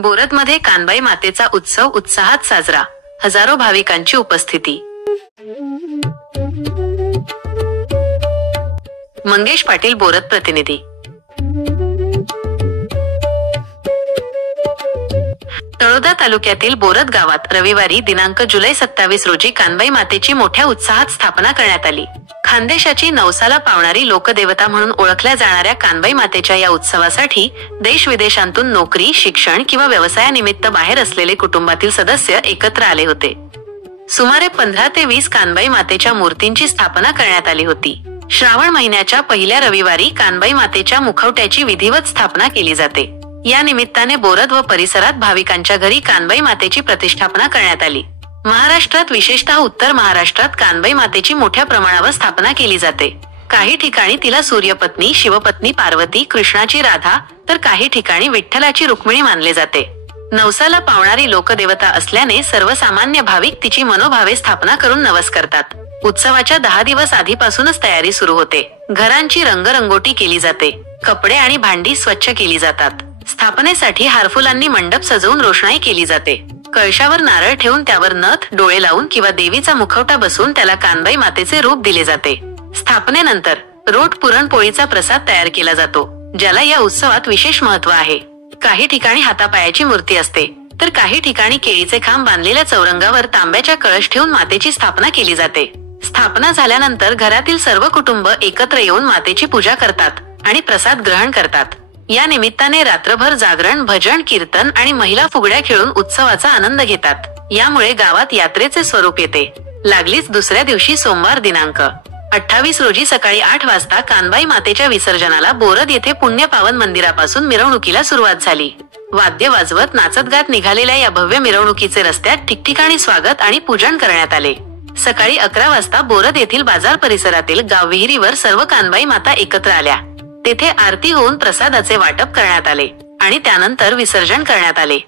बोरदमध्ये कानबाई मातेचा उत्सव उत्साहात साजरा, हजारो भाविकांची उपस्थिती। मंगेश पाटील, बोरद प्रतिनिधी। तळोदा तालुक्यातील बोरद गावात रविवारी दिनांक जुलै 27 रोजी कानबाई मातेची मोठ्या उत्साहात स्थापना करण्यात आली। खानदेशाची नवसाला पावणारी लोकदेवता म्हणून ओळखल्या जाणाऱ्या कानबाई मातेच्या या उत्सवासाठी देश विदेशांतून नोकरी, शिक्षण किंवा व्यवसायानिमित्त बाहेर असलेले कुटुंबातील सदस्य एकत्र आले होते। सुमारे 15 ते 20 कानबाई मातेच्या मूर्तींची स्थापना करण्यात आली होती। श्रावण महिन्याच्या पहिल्या रविवारी कानबाई मातेच्या मुखवट्याची विधिवत स्थापना केली जाते। या निमित्ताने बोरद व परिसरात भाविकांच्या घरी कानबाई मातेची प्रतिष्ठापना करण्यात आली। महाराष्ट्रात, विशेषतः उत्तर महाराष्ट्रात कानबाई मातेची मोठ्या प्रमाणावर स्थापना केली जाते। काही ठिकाणी तिला सूर्यपत्नी, शिवपत्नी पार्वती, कृष्णाची राधा, तर काही ठिकाणी विठ्ठलाची रुक्मिणी मानले जाते। नवसाला पावणारी लोकदेवता असल्याने सर्वसामान्य भाविक तिची मनोभावे स्थापना करून नवस करतात। उत्सवाच्या 10 दिवस आधीपासूनच तयारी सुरू होते। घरांची रंगरंगोटी केली जाते, कपडे आणि भांडी स्वच्छ केली जातात। स्थापनेसाठी हारफुलांनी मंडप सजवून रोषणाई केली जाते। कळशावर नारळ ठेवून त्यावर नथ, डोळे लावून किंवा देवीचा मुखवटा बसवून त्याला कानबाई मातेचे रूप दिले जाते। स्थापनेनंतर रोट पुरणपोळीचा प्रसाद तयार केला जातो, ज्याला या उत्सवात विशेष महत्त्व आहे। काही ठिकाणी हातापायाची मूर्ती असते, तर काही ठिकाणी केळीचे खांब बांधलेल्या चौरंगावर तांब्याच्या कळश ठेवून मातेची स्थापना केली जाते। स्थापना झाल्यानंतर घरातील सर्व कुटुंब एकत्र येऊन मातेची पूजा करतात आणि प्रसाद ग्रहण करतात। या निमित्ताने रात्रभर जागरण, भजन, कीर्तन आणि महिला फुगड्या खेळून उत्सवाचा आनंद घेतात। यामुळे गावात यात्रेचे स्वरूप येते। लागलीच दुसऱ्या दिवशी सोमवार दिनांक 28 रोजी सकाळी 8 वाजता कानबाई मातेच्या विसर्जनाला बोरद येथे पुण्यपावन मंदिरापासून मिरवणुकीला सुरुवात झाली। वाद्य वाजवत, नाचत गात निघालेल्या या भव्य मिरवणुकीचे रस्त्यात ठिकठिकाणी स्वागत आणि पूजन करण्यात आले। सकाळी 11 वाजता बोरद येथील बाजार परिसरातील गावविहिरीवर सर्व कानबाई माता एकत्र आल्या। तेथे आरती होऊन प्रसादाचे वाटप करण्यात आले आणि त्यानंतर विसर्जन करण्यात आले।